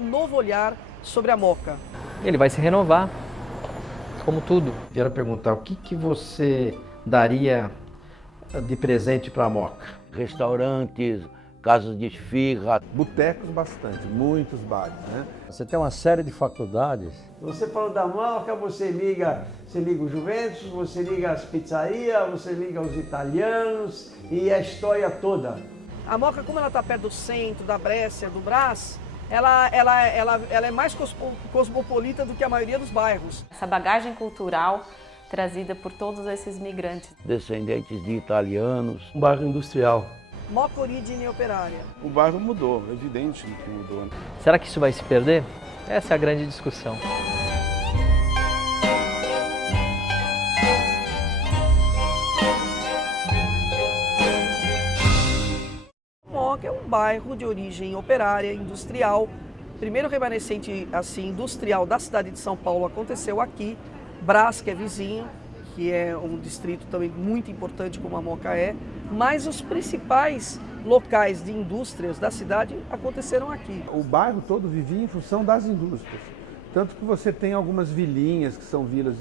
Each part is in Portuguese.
um novo olhar sobre a Mooca. Ele vai se renovar, como tudo. Quero perguntar, o que você daria de presente para a Mooca? Restaurantes, casas de esfirra. Botecos bastante, muitos bares, né? Você tem uma série de faculdades. Você falou da Mooca, você liga o Juventus, você liga as pizzarias, você liga os italianos e a história toda. A Mooca, como ela está perto do centro, da Brécia, do Brás, ela é mais cosmopolita do que a maioria dos bairros. Essa bagagem cultural trazida por todos esses migrantes. Descendentes de italianos. Um bairro industrial. Mooca origine operária. O bairro mudou, é evidente que mudou. Será que isso vai se perder? Essa é a grande discussão. Mooca é um bairro de origem operária, industrial. O primeiro remanescente assim, industrial da cidade de São Paulo aconteceu aqui. Brás, que é vizinho, que é um distrito também muito importante como a Mooca é. Mas os principais locais de indústrias da cidade aconteceram aqui. O bairro todo vivia em função das indústrias. Tanto que você tem algumas vilinhas que são vilas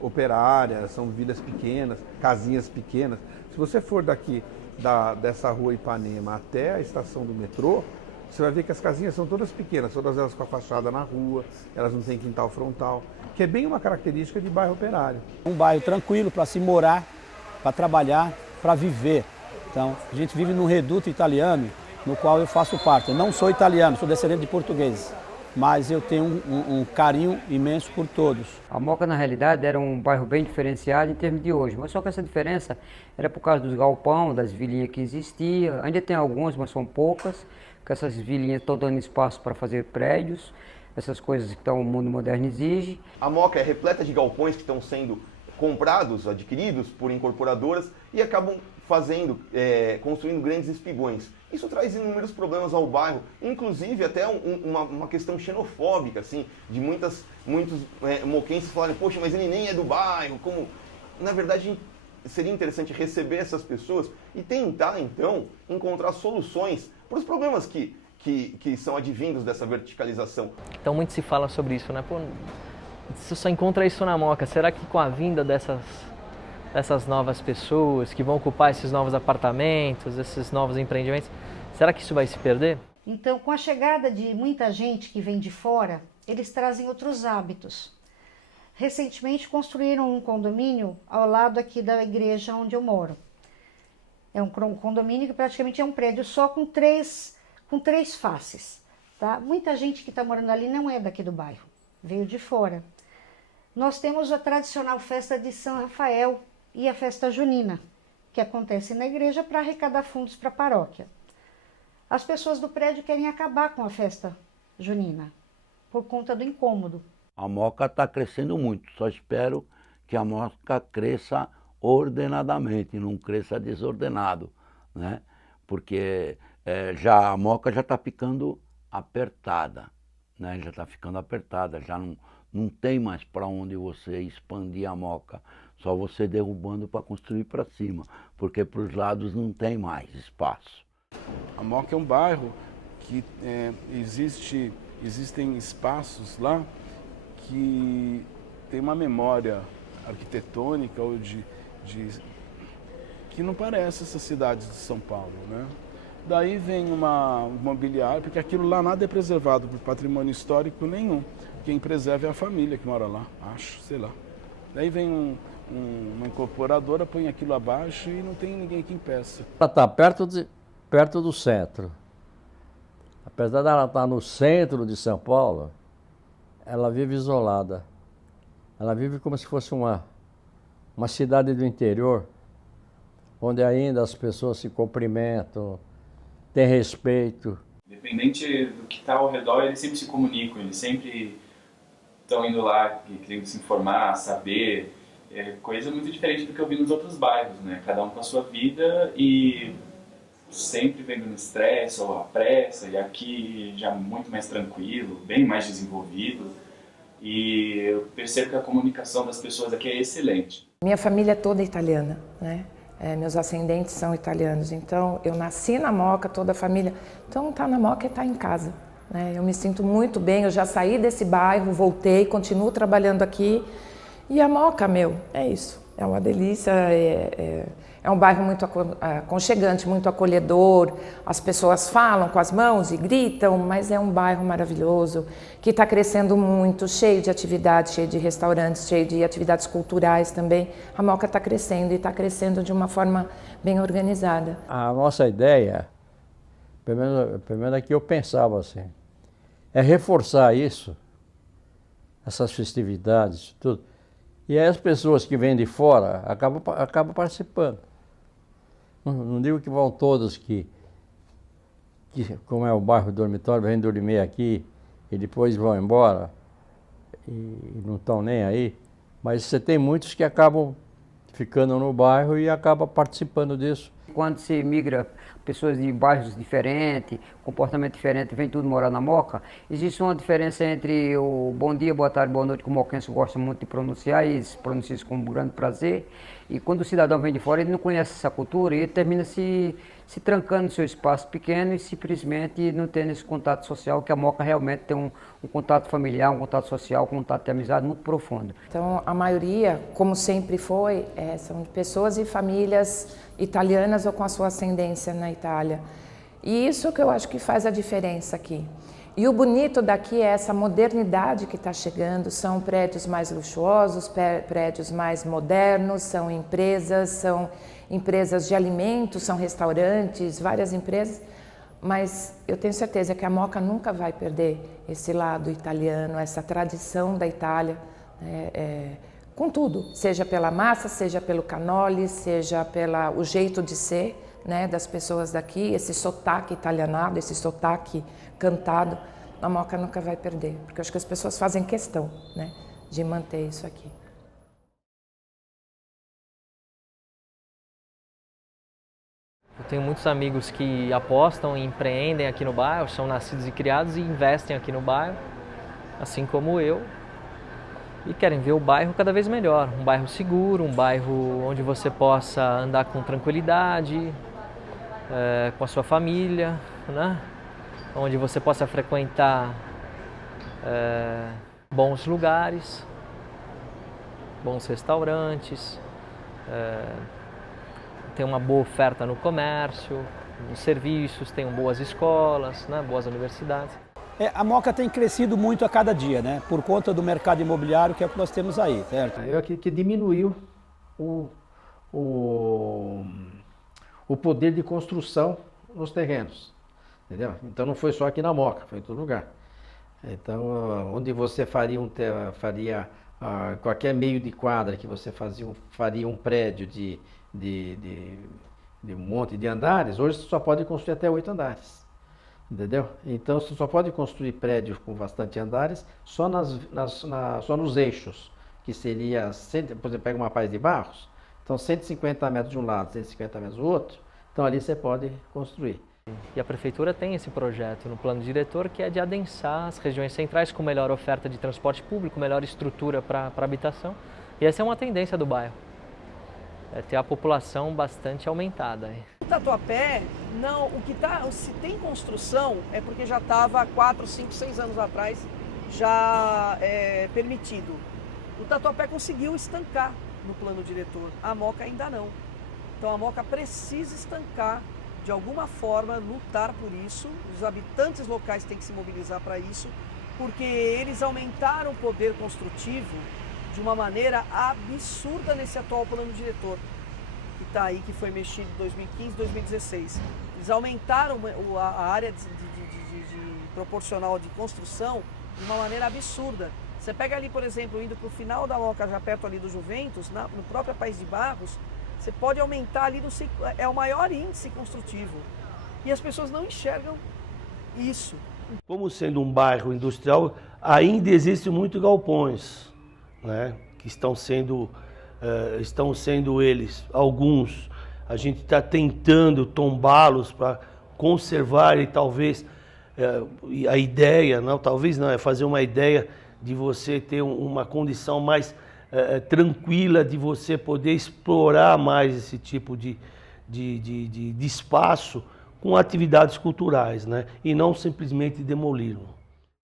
operárias, são vilas pequenas, casinhas pequenas. Se você for daqui dessa rua Ipanema até a estação do metrô, você vai ver que as casinhas são todas pequenas, todas elas com a fachada na rua, elas não têm quintal frontal, que é bem uma característica de bairro operário. Um bairro tranquilo para se morar, para trabalhar, para viver. Então, a gente vive num reduto italiano, no qual eu faço parte. Eu não sou italiano, sou descendente de portugueses, mas eu tenho um carinho imenso por todos. A Mooca, na realidade, era um bairro bem diferenciado em termos de hoje, mas só que essa diferença era por causa dos galpão, das vilinhas que existiam. Ainda tem algumas, mas são poucas, que essas vilinhas estão dando espaço para fazer prédios, essas coisas que o mundo moderno exige. A Mooca é repleta de galpões que estão sendo comprados, adquiridos por incorporadoras e acabam construindo grandes espigões. Isso traz inúmeros problemas ao bairro, inclusive até uma questão xenofóbica, assim, de muitos moquenses falarem, poxa, mas ele nem é do bairro, como... Na verdade, seria interessante receber essas pessoas e tentar, então, encontrar soluções para os problemas que são advindos dessa verticalização. Então muito se fala sobre isso, né? Pô, você só encontra isso na Mooca. Será que com a vinda dessas novas pessoas que vão ocupar esses novos apartamentos, esses novos empreendimentos, será que isso vai se perder? Então, com a chegada de muita gente que vem de fora, eles trazem outros hábitos. Recentemente construíram um condomínio ao lado aqui da igreja onde eu moro. É um condomínio que praticamente é um prédio só com três faces. Tá? Muita gente que está morando ali não é daqui do bairro, veio de fora. Nós temos a tradicional festa de São Rafael e a festa junina, que acontece na igreja para arrecadar fundos para a paróquia. As pessoas do prédio querem acabar com a festa junina, por conta do incômodo. A Mooca está crescendo muito, só espero que a Mooca cresça ordenadamente, não cresça desordenado, né? Porque a Mooca já está ficando apertada, né? Já está ficando apertada, já não tem mais para onde você expandir a Mooca, só você derrubando para construir para cima, porque para os lados não tem mais espaço. A Mooca é um bairro que existem espaços lá que tem uma memória arquitetônica ou que não parece essas cidades de São Paulo, né? Daí vem uma imobiliária, porque aquilo lá nada é preservado por patrimônio histórico nenhum. Quem preserva é a família que mora lá, acho, sei lá. Daí vem uma incorporadora, põe aquilo abaixo e não tem ninguém que impeça. Ela está perto do centro. Apesar dela estar no centro de São Paulo, ela vive isolada. Ela vive como se fosse uma cidade do interior, onde ainda as pessoas se cumprimentam, têm respeito. Independente do que está ao redor, eles sempre se comunicam, eles sempre estão indo lá querendo se informar, saber. É coisa muito diferente do que eu vi nos outros bairros, né? Cada um com a sua vida e sempre vendo no estresse ou a pressa, e aqui já muito mais tranquilo, bem mais desenvolvido. E eu percebo que a comunicação das pessoas aqui é excelente. Minha família é toda italiana, né? Meus ascendentes são italianos, então eu nasci na Mooca, toda a família. Então tá na Mooca e tá em casa. né? Eu me sinto muito bem, eu já saí desse bairro, voltei, continuo trabalhando aqui. E a Moca, é isso. É uma delícia, é um bairro muito aconchegante, muito acolhedor. As pessoas falam com as mãos e gritam, mas é um bairro maravilhoso, que está crescendo muito, cheio de atividades, cheio de restaurantes, cheio de atividades culturais também. A Moca está crescendo e está crescendo de uma forma bem organizada. A nossa ideia, pelo menos aqui eu pensava assim, é reforçar isso, essas festividades, tudo. E aí as pessoas que vêm de fora acabam participando. Não digo que vão todos que como é o bairro dormitório, vêm dormir aqui e depois vão embora e não estão nem aí. Mas você tem muitos que acabam ficando no bairro e acabam participando disso. Quando se migra pessoas de bairros diferentes, comportamento diferente, vem tudo morar na Moca, existe uma diferença entre o bom dia, boa tarde, boa noite, que o moquense gosta muito de pronunciar e se pronuncia isso com grande prazer. E quando o cidadão vem de fora, ele não conhece essa cultura e ele termina se trancando no seu espaço pequeno e simplesmente não tendo esse contato social, que a Moca realmente tem um contato familiar, um contato social, um contato de amizade muito profundo. Então, a maioria, como sempre foi, são de pessoas e famílias italianas ou com a sua ascendência na Itália. E isso que eu acho que faz a diferença aqui. E o bonito daqui é essa modernidade que está chegando, são prédios mais luxuosos, prédios mais modernos, são empresas de alimentos, são restaurantes, várias empresas, mas eu tenho certeza que a Moca nunca vai perder esse lado italiano, essa tradição da Itália, com tudo, seja pela massa, seja pelo cannoli, seja pelo jeito de ser, né, das pessoas daqui, esse sotaque italianado, esse sotaque cantado, a Moca nunca vai perder, porque eu acho que as pessoas fazem questão, né, de manter isso aqui. Eu tenho muitos amigos que apostam e empreendem aqui no bairro, são nascidos e criados e investem aqui no bairro, assim como eu, e querem ver o bairro cada vez melhor, um bairro seguro, um bairro onde você possa andar com tranquilidade, com a sua família, né? Onde você possa frequentar bons lugares, bons restaurantes, tem uma boa oferta no comércio, nos serviços, tem boas escolas, né? Boas universidades. A Moca tem crescido muito a cada dia, né? Por conta do mercado imobiliário, que é o que nós temos aí, certo? Eu acredito que diminuiu o poder de construção nos terrenos, entendeu? Então não foi só aqui na Moca, foi em todo lugar. Então, onde você faria qualquer meio de quadra que você faria um prédio de um monte de andares, hoje você só pode construir até 8 andares, entendeu? Então você só pode construir prédios com bastante andares só nos eixos, que seria, por exemplo, pega uma Paz de Barros, então 150 metros de um lado, 150 metros do outro, então ali você pode construir. E a Prefeitura tem esse projeto no plano diretor, que é de adensar as regiões centrais com melhor oferta de transporte público, melhor estrutura para habitação. E essa é uma tendência do bairro, ter a população bastante aumentada. O Tatuapé, não, se tem construção é porque já estava há 4, 5, 6 anos atrás já permitido. O Tatuapé conseguiu estancar no plano diretor, a Moca ainda não. Então a Moca precisa estancar, de alguma forma, lutar por isso. Os habitantes locais têm que se mobilizar para isso, porque eles aumentaram o poder construtivo de uma maneira absurda nesse atual plano diretor, que está aí, que foi mexido em 2015, 2016. Eles aumentaram a área proporcional de construção de uma maneira absurda. Você pega ali, por exemplo, indo para o final da Moca, já perto ali do Juventus, no próprio Paz de Barros, você pode aumentar ali, é o maior índice construtivo. E as pessoas não enxergam isso. Como sendo um bairro industrial, ainda existem muitos galpões, né, que estão sendo eles, alguns, a gente está tentando tombá-los para conservar e talvez a ideia, não, talvez não, é fazer uma ideia de você ter uma condição mais tranquila, de você poder explorar mais esse tipo de espaço com atividades culturais, né? E não simplesmente demoli-lo.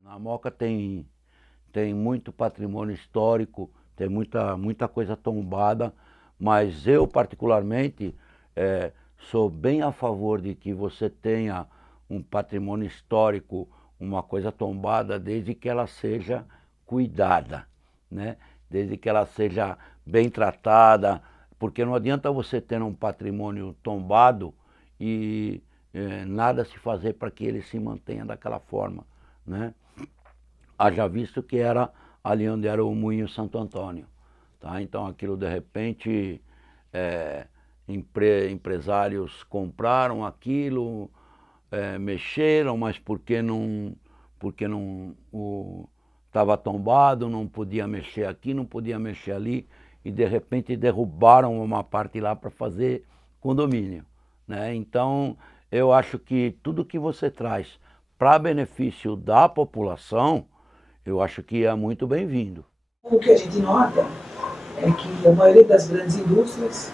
A Moca tem muito patrimônio histórico, tem muita coisa tombada, mas eu particularmente sou bem a favor de que você tenha um patrimônio histórico, uma coisa tombada, desde que ela seja cuidada, né? Desde que ela seja bem tratada, porque não adianta você ter um patrimônio tombado e nada se fazer para que ele se mantenha daquela forma, né? Haja visto que era ali onde era o Moinho Santo Antônio, tá? Então aquilo de repente empresários compraram aquilo, mexeram, mas porque não estava tombado, não podia mexer aqui, não podia mexer ali, e de repente derrubaram uma parte lá para fazer condomínio, né? Então eu acho que tudo que você traz para benefício da população, eu acho que é muito bem-vindo. O que a gente nota é que a maioria das grandes indústrias,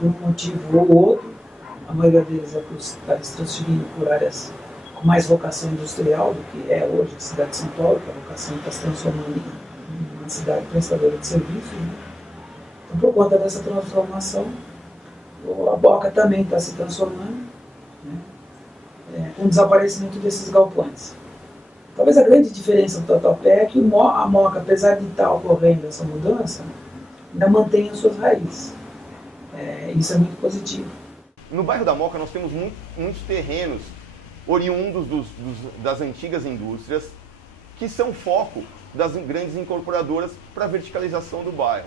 por um motivo ou outro, a maioria deles está se transferindo por áreas com mais vocação industrial do que é hoje a cidade de São Paulo, que a vocação está se transformando em uma cidade prestadora de serviços, né? Então, por conta dessa transformação, a Moca também está se transformando, né? Com o desaparecimento desses galpões. Talvez a grande diferença do Tatuapé é que a Moca, apesar de estar ocorrendo essa mudança, ainda mantém as suas raízes. Isso é muito positivo. No bairro da Moca nós temos muitos terrenos oriundos das antigas indústrias, que são foco das grandes incorporadoras para a verticalização do bairro.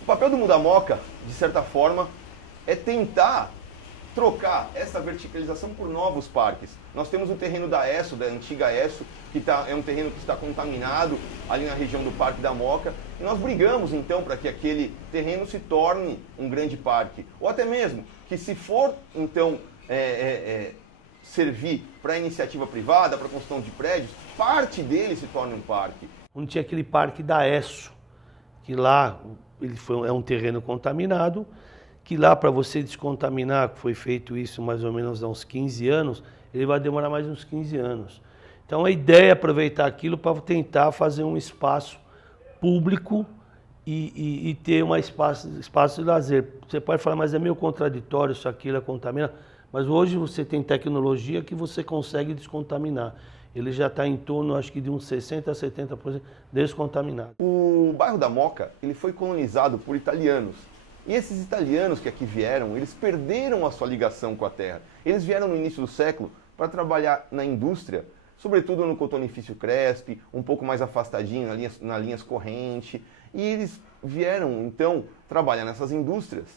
O papel do Muda Moca, de certa forma, é tentar trocar essa verticalização por novos parques. Nós temos o terreno da ESSO, da antiga ESSO, que é um terreno que está contaminado ali na região do Parque da Moca, e nós brigamos então para que aquele terreno se torne um grande parque, ou até mesmo que, se for então servir para a iniciativa privada, para a construção de prédios, parte dele se torne um parque. Onde tinha aquele parque da ESSO, que lá é um terreno contaminado, que lá para você descontaminar, foi feito isso mais ou menos há uns 15 anos, ele vai demorar mais uns 15 anos. Então a ideia é aproveitar aquilo para tentar fazer um espaço público e ter um espaço de lazer. Você pode falar, mas é meio contraditório se aquilo é contaminado, mas hoje você tem tecnologia que você consegue descontaminar. Ele já está em torno, acho que de uns 60% a 70% descontaminado. O bairro da Moca, ele foi colonizado por italianos. E esses italianos que aqui vieram, eles perderam a sua ligação com a terra. Eles vieram no início do século para trabalhar na indústria, sobretudo no cotonifício Cresp, um pouco mais afastadinho, na linhas corrente. E eles vieram, então, trabalhar nessas indústrias.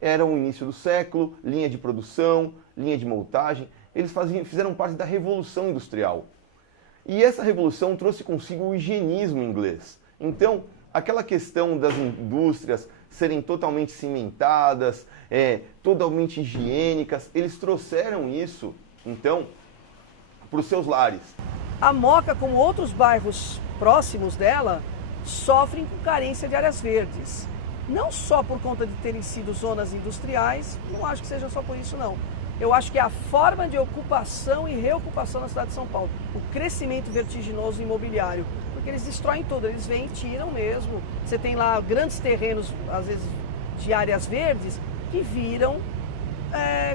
Era o início do século, linha de produção, linha de montagem. Eles fizeram parte da Revolução Industrial. E essa revolução trouxe consigo o higienismo inglês. Então, aquela questão das indústrias serem totalmente cimentadas, totalmente higiênicas, eles trouxeram isso, então, para os seus lares. A Moca, como outros bairros próximos dela, sofrem com carência de áreas verdes. Não só por conta de terem sido zonas industriais, não acho que seja só por isso não. Eu acho que é a forma de ocupação e reocupação na cidade de São Paulo, o crescimento vertiginoso imobiliário, porque eles destroem tudo, eles vêm e tiram mesmo. Você tem lá grandes terrenos, às vezes de áreas verdes, que viram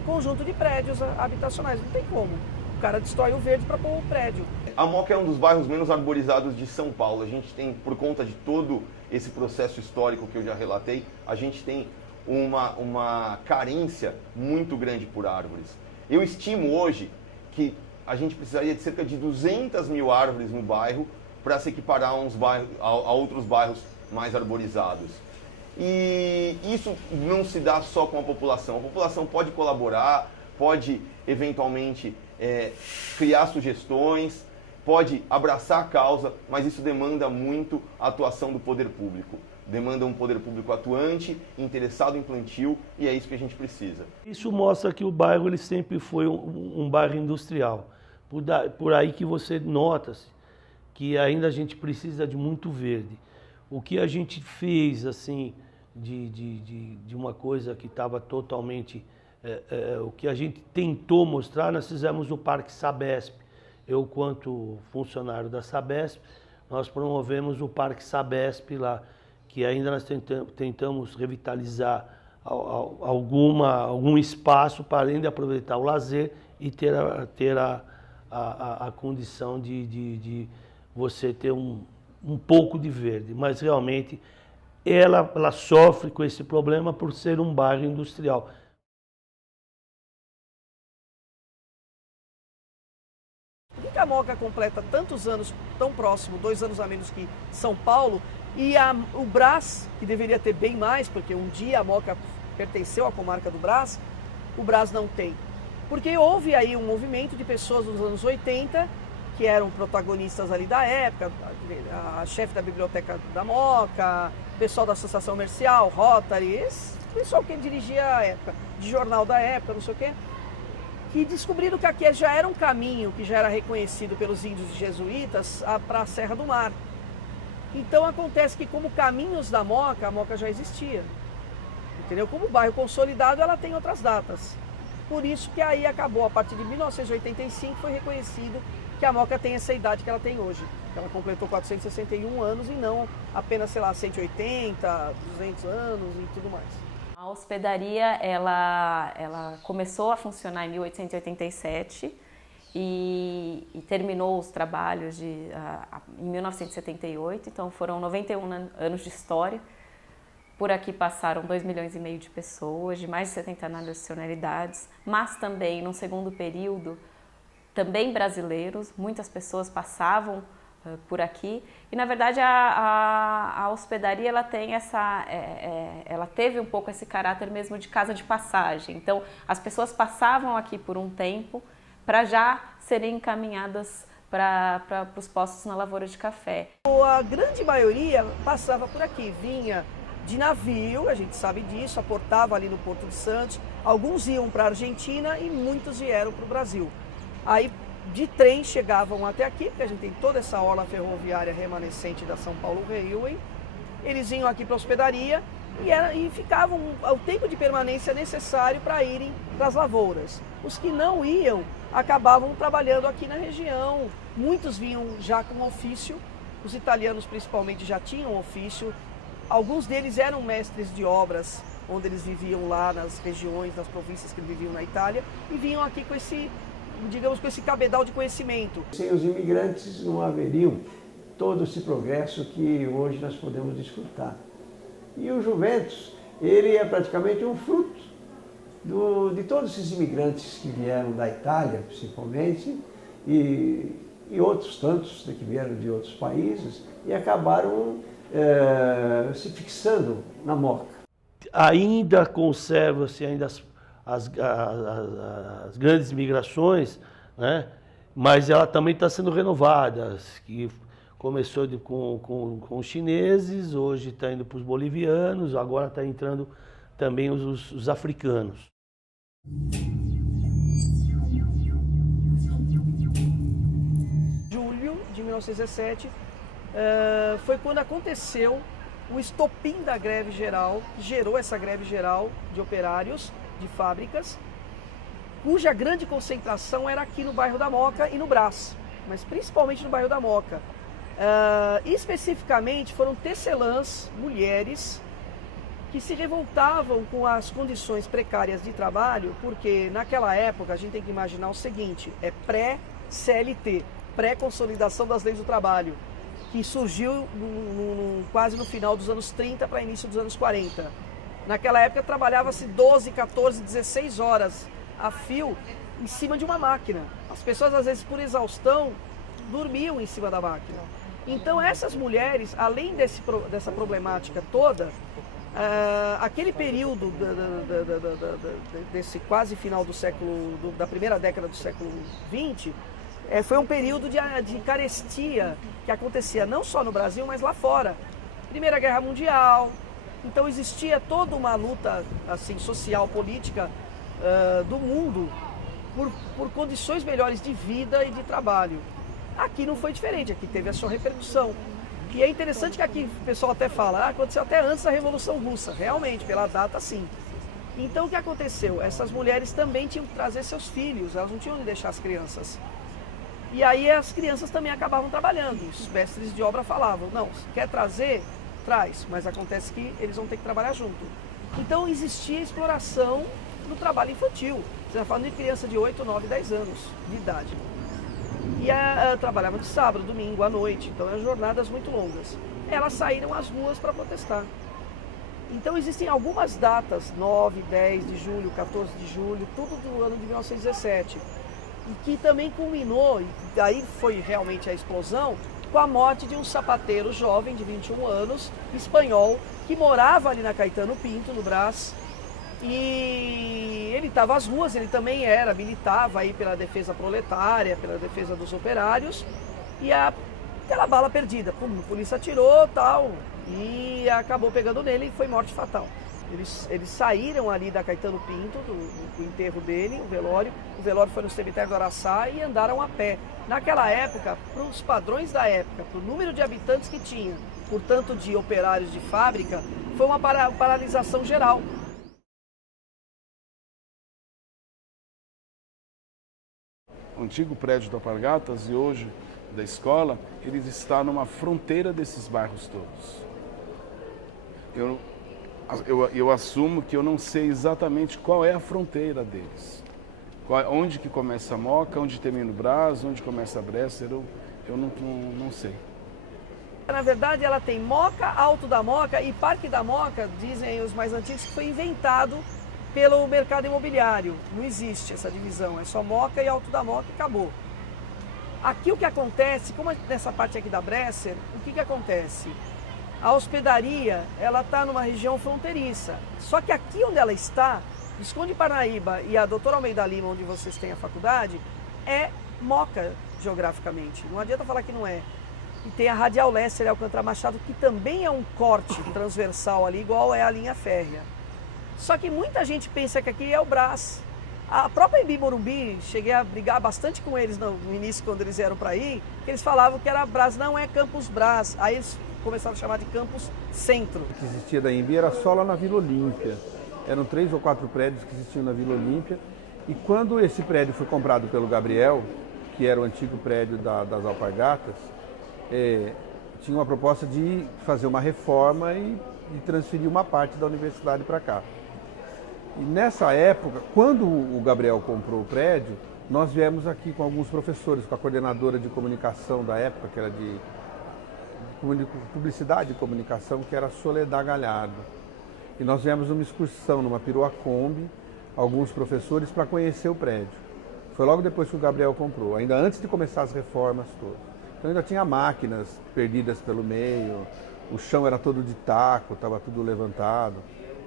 conjunto de prédios habitacionais, não tem como. O cara destrói o verde para pôr o prédio. A Moca é um dos bairros menos arborizados de São Paulo. A gente tem, por conta de todo esse processo histórico que eu já relatei, a gente tem uma carência muito grande por árvores. Eu estimo hoje que a gente precisaria de cerca de 200 mil árvores no bairro para se equiparar a outros bairros mais arborizados. E isso não se dá só com a população. A população pode colaborar, pode eventualmente criar sugestões, pode abraçar a causa, mas isso demanda muito a atuação do poder público. Demanda um poder público atuante, interessado em plantio, e é isso que a gente precisa. Isso mostra que o bairro ele sempre foi um bairro industrial. Por aí que você nota-se que ainda a gente precisa de muito verde. O que a gente fez assim de uma coisa que estava totalmente o que a gente tentou mostrar, nós fizemos o Parque Sabesp. Eu, quanto funcionário da Sabesp, nós promovemos o Parque Sabesp lá, que ainda nós tentamos revitalizar algum espaço para além de aproveitar o lazer e ter a condição de você ter um pouco de verde. Mas realmente ela sofre com esse problema por ser um bairro industrial. Por que a Moca completa tantos anos, tão próximo, 2 anos a menos que São Paulo, e o Brás, que deveria ter bem mais, porque um dia a Moca pertenceu à comarca do Brás, o Brás não tem? Porque houve aí um movimento de pessoas dos anos 80, que eram protagonistas ali da época, a chefe da biblioteca da Moca, pessoal da Associação Comercial, Rotary, esse pessoal que dirigia a época, de jornal da época, não sei o quê, que descobriram que aqui já era um caminho que já era reconhecido pelos índios jesuítas para a Serra do Mar. Então acontece que como caminhos da Moca, a Moca já existia. Entendeu? Como bairro consolidado, ela tem outras datas. Por isso que aí acabou, a partir de 1985, foi reconhecido que a Moca tem essa idade que ela tem hoje. Ela completou 461 anos e não apenas, sei lá, 180, 200 anos e tudo mais. A hospedaria, ela começou a funcionar em 1887 e terminou os trabalhos em 1978, então foram 91 anos de história. Por aqui passaram 2,5 milhões de pessoas, de mais de 70 nacionalidades, mas também, no segundo período, também brasileiros, muitas pessoas passavam por aqui. E, na verdade, a hospedaria ela tem ela teve um pouco esse caráter mesmo de casa de passagem. Então, as pessoas passavam aqui por um tempo para já serem encaminhadas para os postos na lavoura de café. A grande maioria passava por aqui, vinha de navio, a gente sabe disso, aportava ali no Porto de Santos, alguns iam para a Argentina e muitos vieram para o Brasil. Aí de trem chegavam até aqui, porque a gente tem toda essa orla ferroviária remanescente da São Paulo Railway, eles vinham aqui para a hospedaria e ficavam o tempo de permanência necessário para irem para as lavouras. Os que não iam acabavam trabalhando aqui na região, muitos vinham já com ofício, os italianos principalmente já tinham ofício, alguns deles eram mestres de obras, onde eles viviam lá nas regiões, nas províncias que viviam na Itália, e vinham aqui com esse, digamos, com esse cabedal de conhecimento. Sem os imigrantes não haveriam todo esse progresso que hoje nós podemos desfrutar. E o Juventus, ele é praticamente um fruto de todos esses imigrantes que vieram da Itália, principalmente, e outros tantos que vieram de outros países e acabaram se fixando na Moca. Ainda conserva-se as grandes migrações, né? Mas ela também está sendo renovada, que começou com os chineses, hoje está indo para os bolivianos, agora está entrando também os africanos. Julho de 1917 foi quando aconteceu o estopim da greve geral, que gerou essa greve geral de operários de fábricas, cuja grande concentração era aqui no bairro da Moca e no Brás, mas principalmente no bairro da Moca. Especificamente foram tecelãs, mulheres, que se revoltavam com as condições precárias de trabalho, porque naquela época a gente tem que imaginar o seguinte, é pré-CLT, pré-consolidação das leis do trabalho, que surgiu quase no final dos anos 30 para início dos anos 40. Naquela época trabalhava-se 12, 14, 16 horas a fio em cima de uma máquina. As pessoas às vezes por exaustão dormiam em cima da máquina. Então essas mulheres, além dessa problemática toda, aquele período desse quase final do século, da primeira década do século XX, foi um período de carestia que acontecia não só no Brasil, mas lá fora. Primeira Guerra Mundial, então existia toda uma luta assim, social, política do mundo por condições melhores de vida e de trabalho. Aqui não foi diferente, aqui teve a sua repercussão. E é interessante que aqui o pessoal até fala, aconteceu até antes da Revolução Russa, realmente, pela data sim. Então o que aconteceu? Essas mulheres também tinham que trazer seus filhos, elas não tinham onde deixar as crianças. E aí as crianças também acabavam trabalhando. Os mestres de obra falavam, não, quer trazer? Traz, mas acontece que eles vão ter que trabalhar junto. Então existia exploração no trabalho infantil. Você está falando de criança de 8, 9, 10 anos de idade. E trabalhava de sábado, domingo, à noite, então eram jornadas muito longas. Elas saíram às ruas para protestar. Então existem algumas datas, 9, 10 de julho, 14 de julho, tudo do ano de 1917. E que também culminou, e aí foi realmente a explosão, com a morte de um sapateiro jovem de 21 anos, espanhol, que morava ali na Caetano Pinto, no Brás. E ele estava às ruas, ele também militava aí pela defesa proletária, pela defesa dos operários. E aquela bala perdida, a polícia atirou tal, e acabou pegando nele e foi morte fatal. Eles saíram ali da Caetano Pinto, do enterro dele, o velório foi no cemitério do Araçá e andaram a pé. Naquela época, para os padrões da época, para o número de habitantes que tinha, portanto de operários de fábrica, foi uma paralisação geral. O antigo prédio do Alpargatas e hoje da escola, ele está numa fronteira desses bairros todos. Eu assumo que eu não sei exatamente qual é a fronteira deles. Onde que começa a Moca, onde termina o Brás, onde começa a Bresser, eu não sei. Na verdade, ela tem Moca, Alto da Moca e Parque da Moca, dizem os mais antigos, que foi inventado pelo mercado imobiliário. Não existe essa divisão, é só Moca e Alto da Moca e acabou. Aqui o que acontece, como nessa parte aqui da Bresser, o que acontece? A hospedaria, ela está numa região fronteiriça. Só que aqui onde ela está, Visconde Parnaíba e a Doutor Almeida Lima, onde vocês têm a faculdade, é Moca geograficamente. Não adianta falar que não é. E tem a Radial Leste, Alcântara Machado, que também é um corte transversal ali, igual é a linha férrea. Só que muita gente pensa que aqui é o Brás. A própria Embi Morumbi, cheguei a brigar bastante com eles no início, quando eles vieram para aí, que eles falavam que era Brás, não é Campus Brás. Aí eles começaram a chamar de Campus Centro. O que existia da Embi era só lá na Vila Olímpia. Eram 3 ou 4 prédios que existiam na Vila Olímpia. E quando esse prédio foi comprado pelo Gabriel, que era o antigo prédio das Alpargatas, tinha uma proposta de fazer uma reforma e transferir uma parte da universidade para cá. E nessa época, quando o Gabriel comprou o prédio, nós viemos aqui com alguns professores, com a coordenadora de comunicação da época, que era de publicidade e comunicação, que era Soledad Galhardo. E nós viemos numa excursão, numa perua Kombi, alguns professores, para conhecer o prédio. Foi logo depois que o Gabriel comprou, ainda antes de começar as reformas todas. Então ainda tinha máquinas perdidas pelo meio, o chão era todo de taco, estava tudo levantado,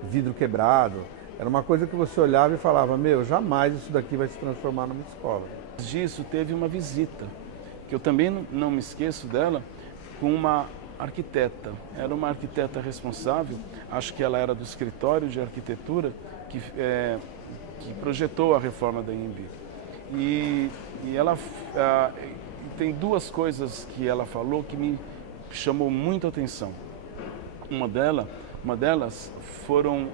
vidro quebrado. Era uma coisa que você olhava e falava, jamais isso daqui vai se transformar numa escola. Disso teve uma visita, que eu também não me esqueço dela, com uma arquiteta. Era uma arquiteta responsável, acho que ela era do escritório de arquitetura, que projetou a reforma da Embi. E ela tem 2 coisas que ela falou que me chamou muita atenção. Uma delas foram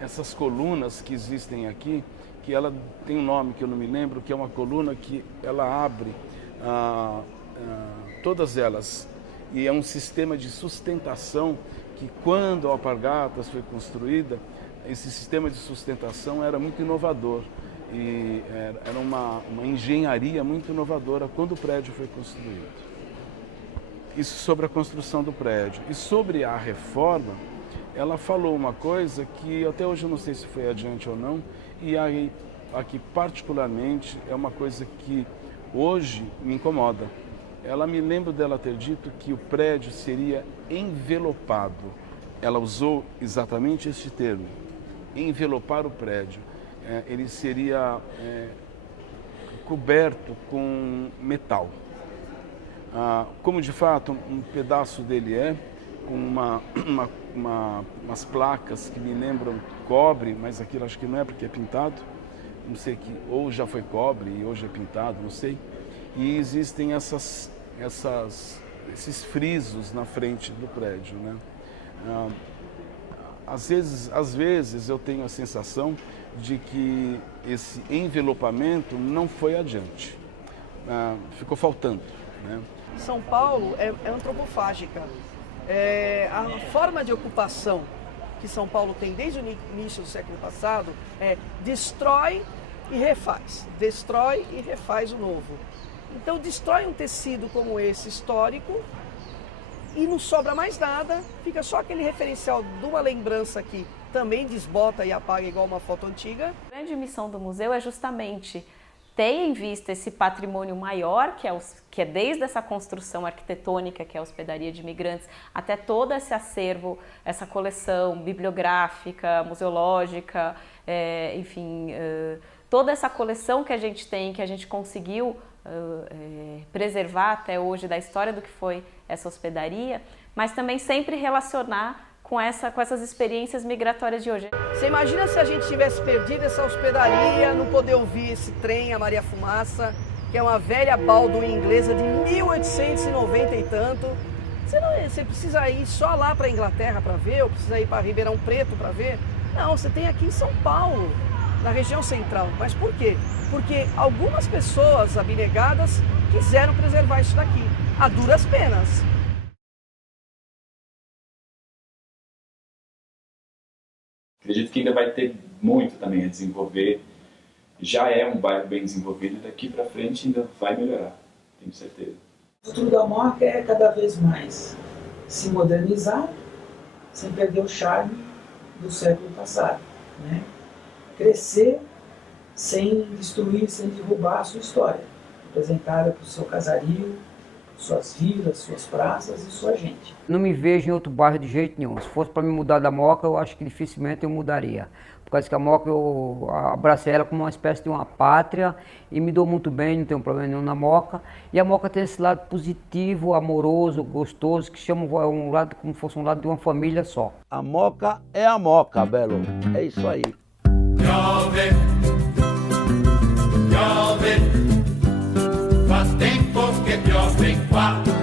essas colunas que existem aqui, que ela tem um nome que eu não me lembro, que é uma coluna que ela abre todas elas. E é um sistema de sustentação que, quando a Alpargatas foi construída, esse sistema de sustentação era muito inovador. E era uma engenharia muito inovadora quando o prédio foi construído. Isso sobre a construção do prédio. E sobre a reforma, ela falou uma coisa que até hoje eu não sei se foi adiante ou não, e aí, aqui particularmente, é uma coisa que hoje me incomoda. Ela me lembra dela ter dito que o prédio seria envelopado. Ela usou exatamente este termo, envelopar o prédio. Ele seria coberto com metal. Como de fato um pedaço dele com umas placas que me lembram cobre, mas aquilo acho que não é porque é pintado, não sei, ou já foi cobre e hoje é pintado, não sei. E existem esses frisos na frente do prédio, né? às vezes eu tenho a sensação de que esse envelopamento não foi adiante, ficou faltando, né? São Paulo é antropofágica. A forma de ocupação que São Paulo tem desde o início do século passado é destrói e refaz, destrói e refaz o novo. Então destrói um tecido como esse histórico e não sobra mais nada, fica só aquele referencial de uma lembrança que também desbota e apaga igual uma foto antiga. A grande missão do museu é justamente ter em vista esse patrimônio maior, que é desde essa construção arquitetônica, que é a hospedaria de imigrantes, até todo esse acervo, essa coleção bibliográfica, museológica, enfim, toda essa coleção que a gente tem, que a gente conseguiu preservar até hoje da história do que foi essa hospedaria, mas também sempre relacionar com essas experiências migratórias de hoje. Você imagina se a gente tivesse perdido essa hospedaria, não poder ouvir esse trem, a Maria Fumaça, que é uma velha Baldwin inglesa de 1890 e tanto. Você precisa ir só lá para a Inglaterra para ver, ou precisa ir para Ribeirão Preto para ver. Não, você tem aqui em São Paulo, na região central. Mas por quê? Porque algumas pessoas abnegadas quiseram preservar isso daqui, a duras penas. Acredito que ainda vai ter muito também a desenvolver. Já é um bairro bem desenvolvido e daqui para frente ainda vai melhorar, tenho certeza. O futuro da Moca é cada vez mais se modernizar, sem perder o charme do século passado, né? Crescer sem destruir, sem derrubar a sua história, apresentada para o seu casario, suas vilas, suas praças e sua gente. Não me vejo em outro bairro de jeito nenhum. Se fosse para me mudar da Moca, eu acho que dificilmente eu mudaria. Por causa que a Moca, eu abracei ela como uma espécie de uma pátria e me dou muito bem, não tenho problema nenhum na Moca. E a Moca tem esse lado positivo, amoroso, gostoso, que chama um lado como se fosse um lado de uma família só. A Moca é a Moca, Belo. É isso aí. Piove, piove, fa tempo che piove qua.